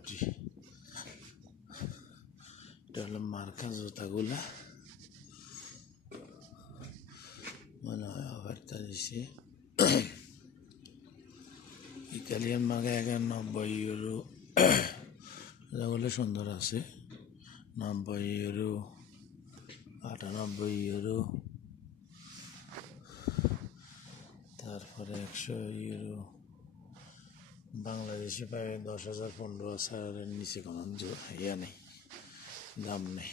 Factory. এটা হলো মার্কা জুতাগুলা, মনে হয় অফারটা দিছে। ইতালিয়ান মার্কা 90 ইউরো, এগুলো সুন্দর আছে। 90 ইউরো, 98 ইউরো, তারপরে 100 ইউরো। বাংলাদেশি পাবে 10,000 15,000 নিচে কোনো ইয়া নেই, দাম নেই।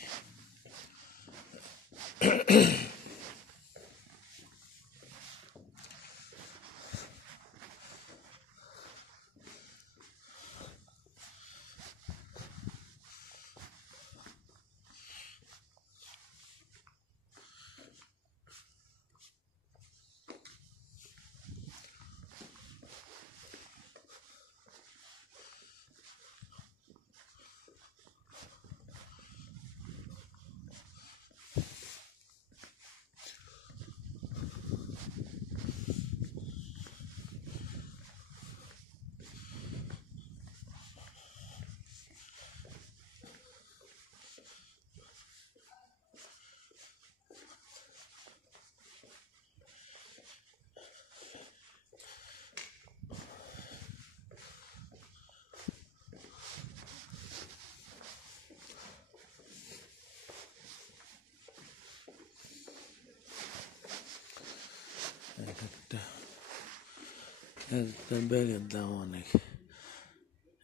একটা ব্যাগের দাম অনেক।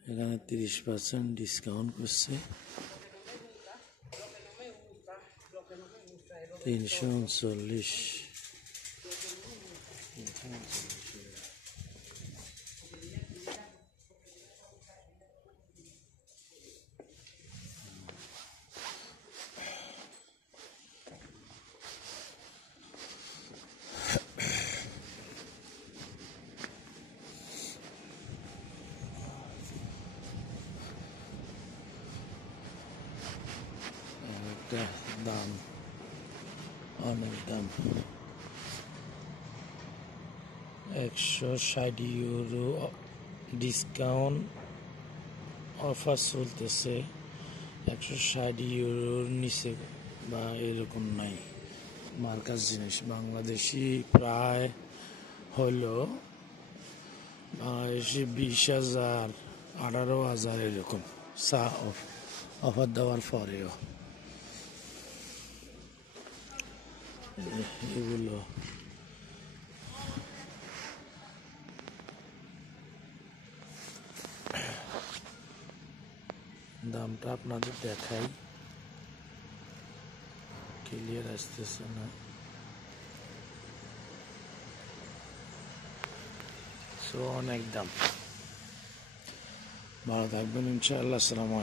এখানে 30% ডিসকাউন্ট করছে, 339। দাম অনেক দাম, 160 ইউরো ডিসকাউন্ট অফার চলতেছে। 160 ইউরোর নিচে বা এরকম নাই মার্কাস জিনিস। বাংলাদেশি প্রায় হলো বাংলাদেশি 20,000 18,000 এরকম অফার দেওয়ার পরেও। এগুলো দামটা আপনাদের দেখাই, ক্লিয়ার আসতেছে না। অনেক দাম। ভালো থাকবেন ইনশাআল্লাহ। আসসালামু আলাইকুম।